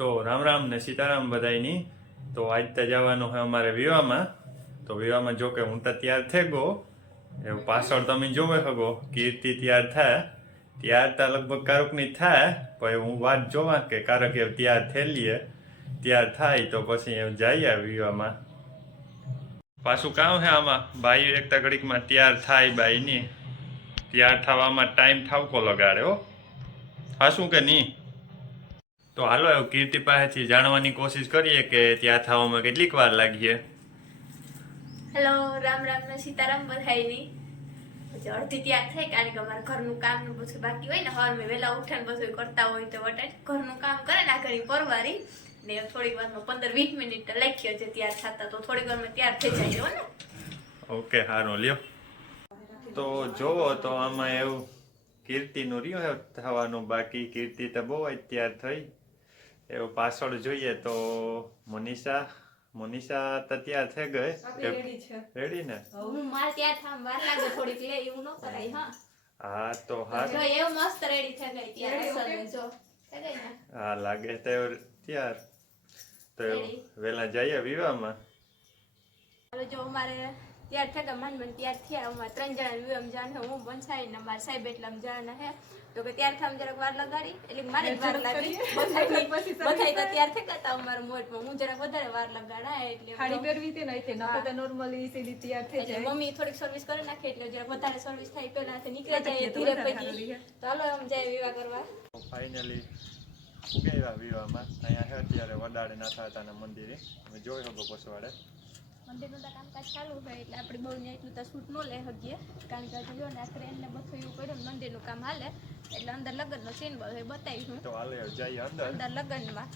તો રામ રામ ને સીતારામ બધાયની। તો આજ તો જવાનું છે અમારે વિવાહમાં। તો વિવાહમાં જો કે હું તો તૈયાર થઈ ગયો, એવું પાછળ તમે જોવે શકો કીર્તિ તૈયાર થાય, તૈયાર તો લગભગ કારકની થાય, પણ હું વાત જોવા કે કારક એવું તૈયાર થઈ લઈએ, તૈયાર થાય તો પછી એવું જઈએ વિવાહમાં। પાછું કામ છે આમાં, બાઈ એક ઘડીકમાં તૈયાર થાય, બાઈની તૈયાર થવામાં ટાઈમ ઠાવકો લગાડે હો, હા શું કે નહીં? તો હાલો એવું કીર્તિ પાસેથી જાણવાની કોશિશ કરીએ કે ત્યાં થવામાં કેટલીક વાર લાગીએ। હેલો, રામ રામ ને સીતારામ બધાયની। પછી અડધી તૈયાર થાય, કારણ કે અમારે ઘરનું કામ ને બધું બાકી હોય ને, હવાર મેં વહેલા ઉઠીને બધું કરતા હોય તો વટાણ ઘરનું કામ કરે ને ઘણી પરવારી ને થોડીક વારમાં 15-20 મિનિટ લખ્યો છે તૈયાર થતા, તો થોડીક વારમાં તૈયાર થઈ જાય ને। ઓકે સારું લ્યો। તો જોવો તો આમાં એવું કીર્તિનું રહ્યો થવાનું બાકી, કીર્તિ તો બહુ જ તૈયાર થઈ। એવું પાછળ જોઈએ તો મનીષા તો તૈયાર થઈ ગઈ, રેડી ને? હું માર તૈયાર થવામાં વાર લાગે થોડીક, લે એવું ન કરાય। હા તો હા જો એવું મસ્ત રેડી થઈ ગઈ તૈયાર, અસલ જો થઈ ગઈ ને? હા લાગે તો તૈયાર। તો વેલા જઈએ વિવાહમાં। હાલો જો અમારે તૈયાર થઈ ગયા, મન તૈયાર થયા, અમારે 3 જણા વિવાહમાં જવાના, હું બંસાઈ ને અમારા સાહેબ એટલામાં જવાના હે। તો કે તૈયાર થવામાં જરાક વાર લગાડી, એટલે મારે જ વાર લાગી, બધાય તો તૈયાર થઈ ગયા અમારા મોટમાં, હું જરાક વધારે વાર લગાડા, એટલે સાડી પહેરવી હતી ને એટલે નકર નોર્મલી સીધી તૈયાર થઈ જાય। મમ્મી થોડીક સર્વિસ કરી નાખે એટલે જરાક વધારે સર્વિસ થાય, પહેલાથી નીકળી જાય ધીરે પછી। તો હાલો આમ જાય વિવાહ કરવા। ફાઇનલી ઉગેવા વિવાહમાં, અહીંયા છે અત્યારે વડાડે નાથા હતાના મંદિરે, તમે જોઈ શકો પછવાડે મંદિરનું તો કામકાજ ચાલુ હોય એટલે આપણે બહુ એટલું તો શૂટ ન લઈ શકીએ, કારણ કે હજુ જો ને આ ક્રેન ને બધું એવું પડ્યું, મંદિરનું કામ હાલે એટલે અંદર લગ્નનો સીન બધું બતાવીશું। તો હાલે જઈએ અંદર લગ્નમાં।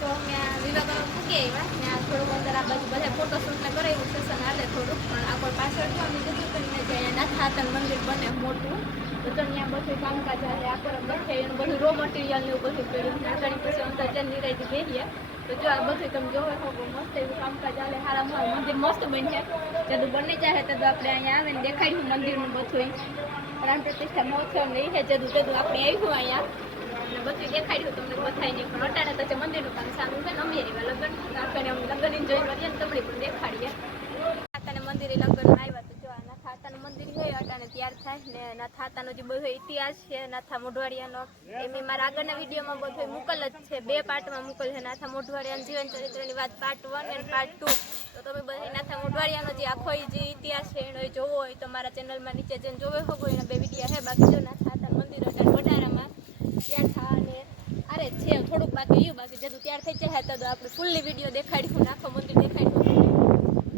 તો અમે આ વિવાહ કરવા મૂકી આવ્યા, ત્યાં થોડુંક અંદર આ બાજુ બધા ફોટોશૂટ ને કરાવ્યું, સેશન હાલે થોડુંક, પણ આગળ પાછળ જો અમે જતું કરીને જાય નાથા મંદિર બને મોટું, તો ત્યાં બધું કામકાજ હાલે, આખો બેઠે એનું બધું રો મટીરિયલ ને એવું બધું પડ્યું, નાગણી પછી અંદર જઈને નિરાયથી બેસીએ। તો જો આ બધું તમે જોવો છો મસ્ત એવું કામકાજ હાલે, હારા મંદિર મસ્ત બનશે, જતું બની જાય તો આપણે અહીંયા આવે ને દેખાડ્યું મંદિરનું બધું, પ્રાણ પ્રતિષ્ઠા મહોત્સવ ને એ જતું આપણે આવ્યું અહીંયા ને બધું દેખાડ્યું, તમને બતાવી નહીં, પણ અટાણે તો મંદિરનું કામ સારું છે ને, અમે એવા લગ્ન આપણને લગ્ન એન્જોય કરીએ ને તમને પણ દેખાડીએ। નાથાને મંદિરે લગ્નમાં આવ્યા તો જો આ નાથાનું મંદિર હોય અટાણે તૈયાર થાય ને, નાથાનો જે બધો ઇતિહાસ છે નાથા મોઢવાડિયાનો, એ મેં મારા આગળના વિડીયોમાં બધો મુકલ જ છે, 2 પાર્ટમાં મુકલ છે, નાથા મોઢવાડિયાના જીવન ચરિત્રની વાત પાર્ટ 1 અને પાર્ટ 2। તો તમે બધા નાથા મોઢવાડિયાનો જે આખો જે ઇતિહાસ છે એનો જોવો હોય તો મારા ચેનલમાં નીચે જઈને જોવે હોગો, એના 2 વિડીયો છે। બાકી જો નાથા મંદિર અટાણે વડારામાં તૈયાર થવા અને અરે છે થોડુંક બાકી રહ્યું, બાકી જતું તૈયાર થઈ જાય તો આપણે ફૂલ્લી વિડીયો દેખાડીશું, આખો મંદિર દેખાડીશું,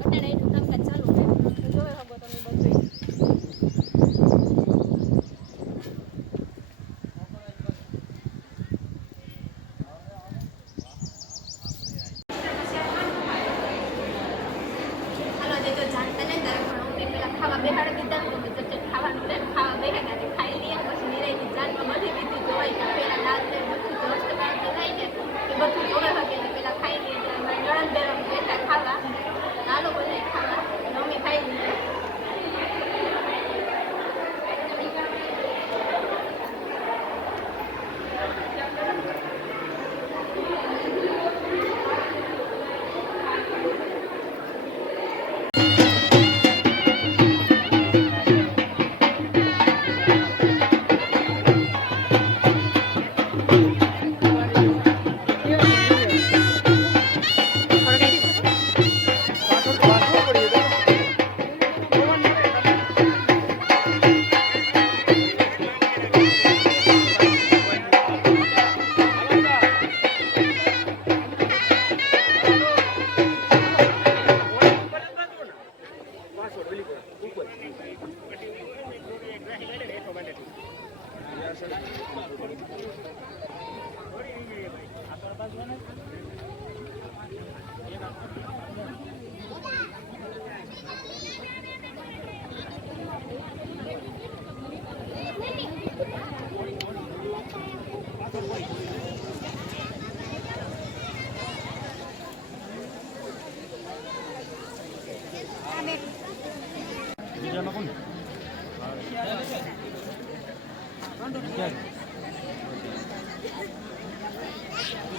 અટાણે એટલું કામકાજ ચાલુ છે, તો જોવે હોગો તમે બધું। ખાવા બેહાડી દીધા, ખાવાનું ખાવા બેહાડ્યા ને ખાઈ લઈએ, પછી નિરાયની જાનમાં બધી વિધિ જોવાય, પેલા લાલ તેલ બધું જોસ્ટ બાંધી થાય ને એ બધું જોવે શકે ને પેલા ખાઈ લઈએ, નણંદ બેરમ બેઠા ખાવા, નાનો બધા ખાવા, મમ્મી ખાઈ લઈએ।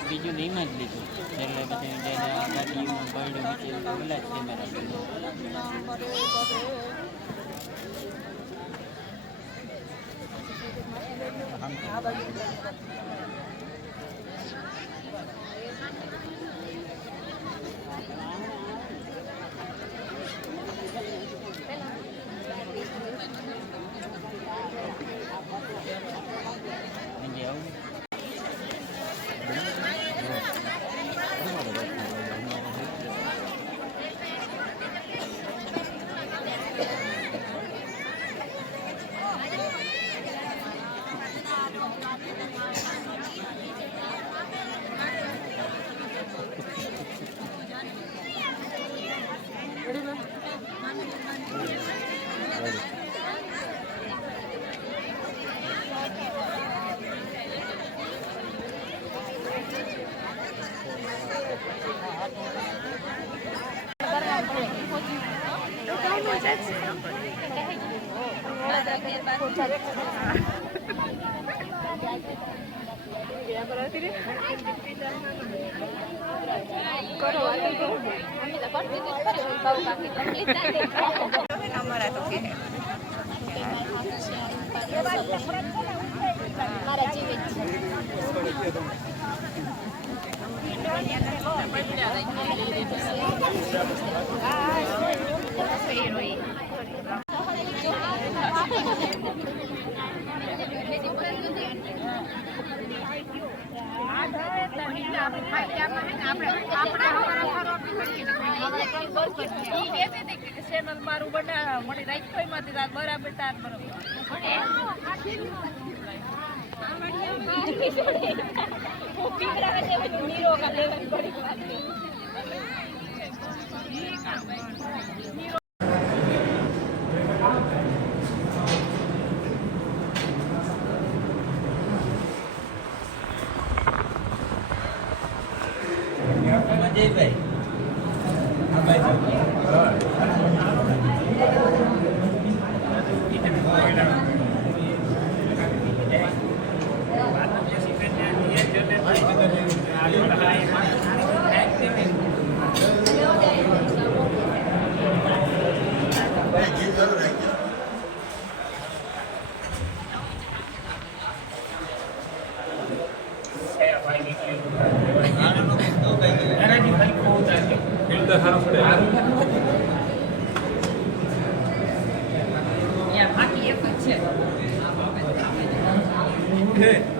બીજું નહીં જ લીધું એટલે પછી જ્યારે આ ગાડીમાં બરડું વિચાર્યું ઓલા જ કેમેરા મારા જીવે ચેનલ મારું બના મને રાખ્યો માંથી રાત બરાબર તાર બરાબર બાકી એક જ છે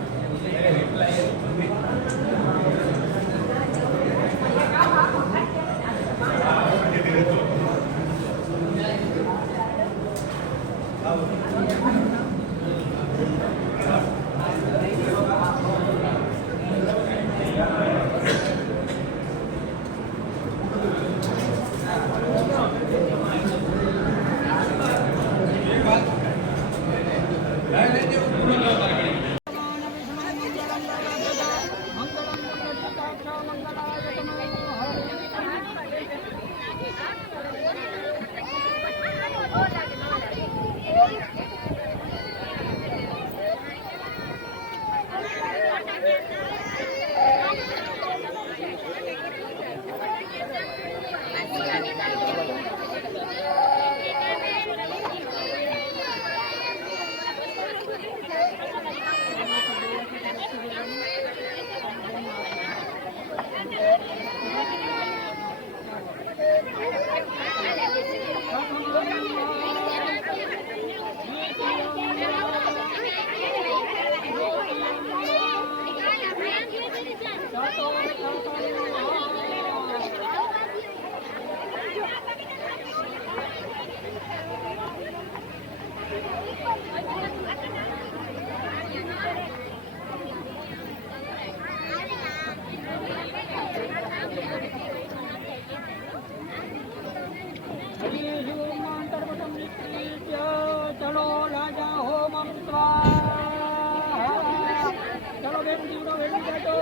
ચલો રાજા હો મંત્રા ચલો બેન જીવનો વેલી જાતો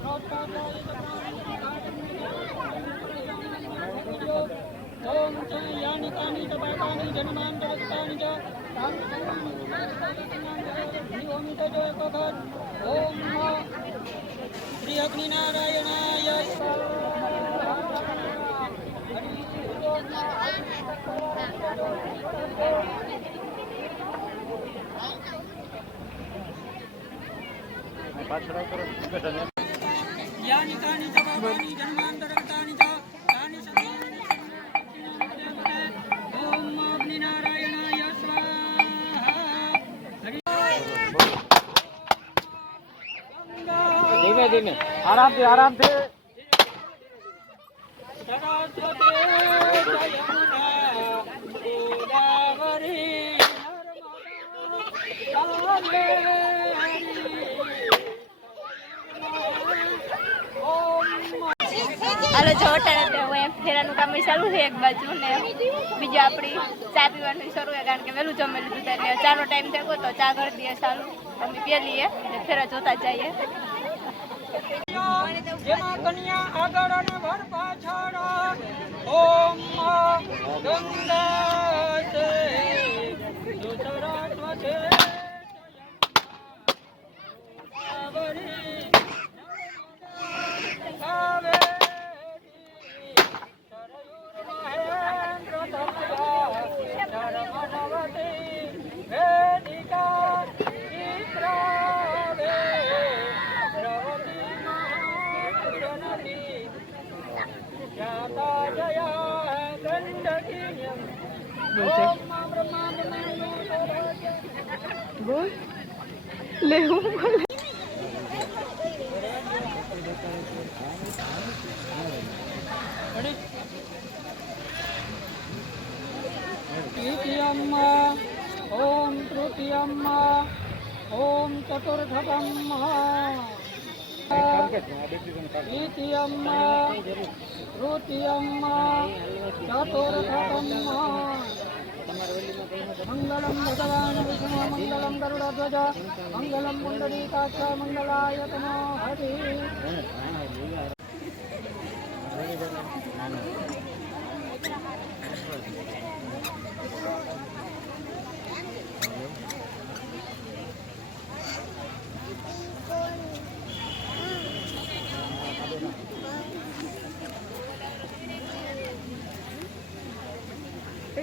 ચલો બેન ઓમ યાની કાની ચ પાતાની જન્માંતરસ્તાની ચ ઓમ તજો એક વખત ઓમ શ્રી અગ્નિનારાયણાય યાની કાની ચ પાતાની જન્માંતરસ્તાની ચ તાની ઓમ અગ્નિનારાયણાય સ્વાહા ધીમે ધીમે આરામથી હાલો જો અટાણે તો એમ ફેરાનું કામ ચાલુ છે એક બાજુ ને બીજું આપણી ચા પીવાનું શરૂ છે કારણ કે વહેલું જમી લીધું હતું એટલે ચાનો ટાઈમ થયો તો ચા કરી દઈએ ચાલુ અમે પી લઈએ એટલે ફેરા જોતા જઈએ. જેમાં કન્યા આગળ અને વર પાછળ ઓમ ગંગા છે સરસ્વતી બોલ લેવું બોલે द्वितीयम् ओम तृतीयम् ओम चतुर्थम् द्वितीयम् तृतीयम् चतुर्थम् मंगलम भगवान विष्णु मंगलम गरुड़ध्वज मंगलम पुंडरीकाक्ष मंगलाय तनो हरि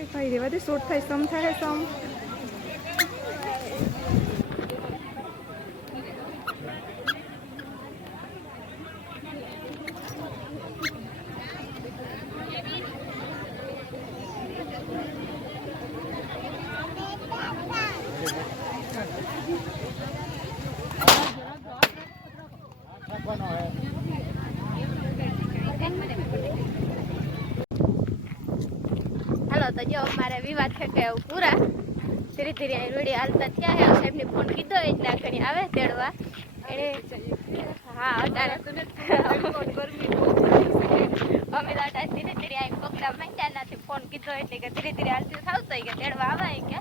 ભાઈ રેવા દે શોર્ટ થાય સમ થાય સમ હાલો તો જો મારે વિવાદ છે કે પૂરા ધીરે ધીરે રેડી હાલતા થયા છે સાહેબને ફોન કીધો એટલે આખણી આવે તેડવા એને હા અટાણે અમે તો અટાણે ધીરે ધીરે આવી પગલા માંડ્યા નાથી ફોન કીધો એટલે કે ધીરે ધીરે હાલતી થાવતો કે તેડવા આવે કે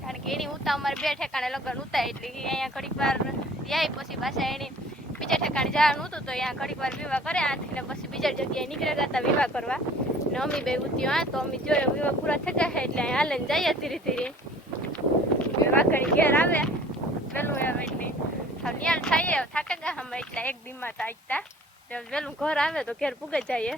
કારણ કે એની ઉતા અમારે બે ઠેકાણે લગ્ન ઉતા એટલે અહીંયા ઘડીક વાર જાય પછી પાછા એની બીજા ઠેકાણે જવાનું હતું તો અહીંયા ઘડીક વાર વિવાહ કરે આથી ને પછી બીજા જગ્યાએ નીકળ્યા હતા વિવાહ કરવા ને અમી બે ઉત્યો હા તો અમે જોયે વિવાહ પૂરા થઈ જાય એટલે અહીંયા હાલે જઈએ ધીરે ધીરે વાઘણી ઘેર આવે વહેલું આવે એટલે ન્યાલ થાય થાકે ગયા અમે એટલે એક દીમાં તાજતા વહેલું ઘર આવે તો ઘેર પૂગે જઈએ